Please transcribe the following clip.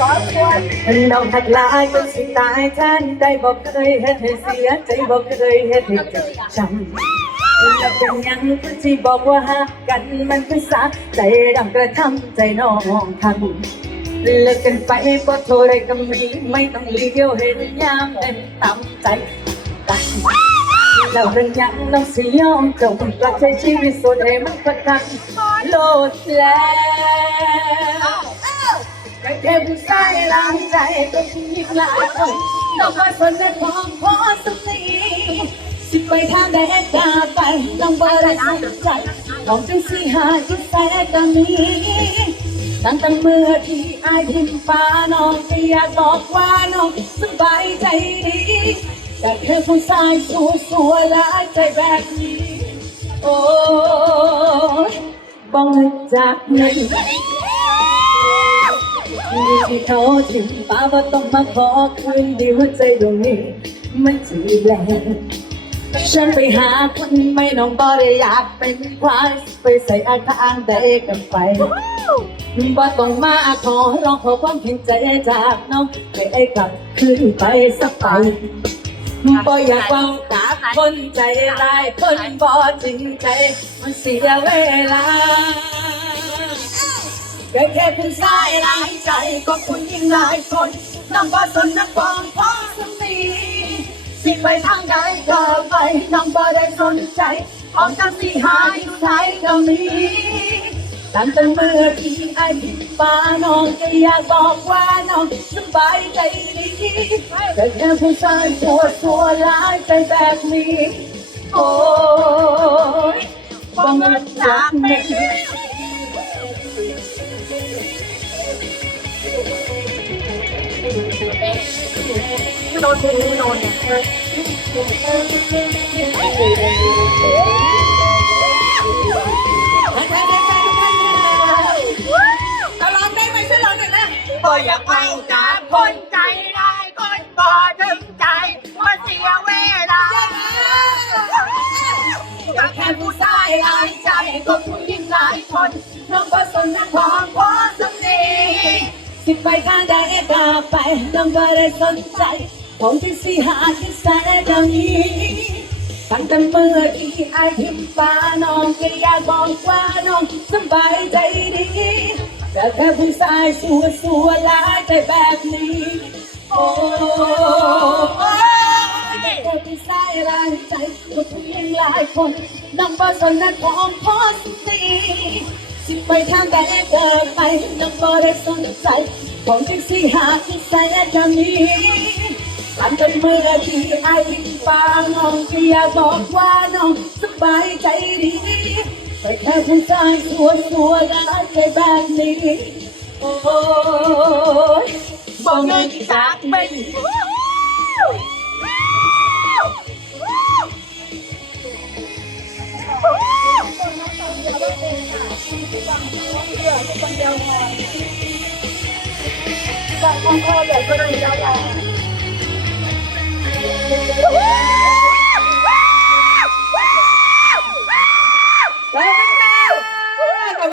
น้องหักลายจนสิตายแทนได้บอกเคยเฮ็ดให้เสียใจบอกเคยเฮ็ดให้เจ็บช้ำแล้วเป็นยังที่บอกว่าหักกันมันคือสาใจดำกระทำใจน้องทำเลิกกันไปบ่โทรได้ก็มีไม่ต้องเลี้ยวเห็นยามเต็มตามใจกันแล้วเรื่องยังน้องสิยอมจงกลับใช้ชีวิตส่วนให้มันประกันโลดแล้ว ก็แค่ผู้ชายล้างใจก็ผู้หญิงหลายคนต้องมาสนในความพอสักทีสิไปทางใดกาไปต้องบ่ได้สนใจของจังสิหาที่แท้ก็มีตั้งแต่เมื่อที่อายทิมฟ้าน้องก็อยากบอกว่าน้องสบายใจดีแต่แค่ผู้ชายสู้สัวร้ายใจแบบนี้ โอ้บ้องนึกจากไหน ที่เขาถิ่มป้าว่าต้องมาขอคืนดีหัวใจดวงนี้ มันจีแลฉันไปหาคนไม่น้องบ่ได้อยากเป็นควายไปใส่อาทางใดกันไปบ่ต้องมาขอร้องขอความเห็นใจจากน้องให้ไอ้กลับคืนไปสักไปบ่อยากเว้ากับคนใจร้ายคนบ่จริงใจ มันเสียเวลา ก็แค่คุณชายหลายใจก็คุณยิ่งหลายคนน้องบ่สนนักความพอสมีสิไปทางใดก็ไปน้องบ่ได้สนใจของจังสิหายอยู่ไหนก็มีตั้งแต่เมื่อที่ไอ้ผิดฟ้าน้องก็อยากบอกว่าน้องสบายใจดีแต่แค่ผู้ชายปวดตัวร้ายใจแบบนี้ โอ้ยบังเอิญจากไห โดนคุณโดนเนี่ยตลอดได้ไหมช่วยเราหน่อยนะก็อย่ากเอาจากคนใจร้คนบ่ถึงใจมาเสียเวลาก็แค่ผู้ชายหลายใจก็ผู้หญิงหลายคนน้องก็สนในความพอสำนีสิไปข้างใดก็ไปน้องก็ได้สนใจ ของที่สิหาที่แสนจะมีตั้งแต่เมื่อที่ไอ้พิมฟ้าน้องก็อยากบอกว่าน้องสบายใจดีแต่แค่ผู้ชายสัวสัวลายใจแบบนี้ โอ้ยแค่ผู้ชายลายใจก็ผู้หญิงหลายคนน้องบ่สนนักของพอสิสิไปทางใดก็ไปน้องบ่ได้สนใจของที่สิหาที่แสนจะมี อันเป็นเมื่อที่ไอ้ฟ้าน้องก็อยากบอกว่าน้องสบายใจดีแต่แค่ผู้ชายสัวสัวร้ายใจแบบนี้ โอ้ยบอกเงินจากไม่บางคนก็อยากจะได้ยาว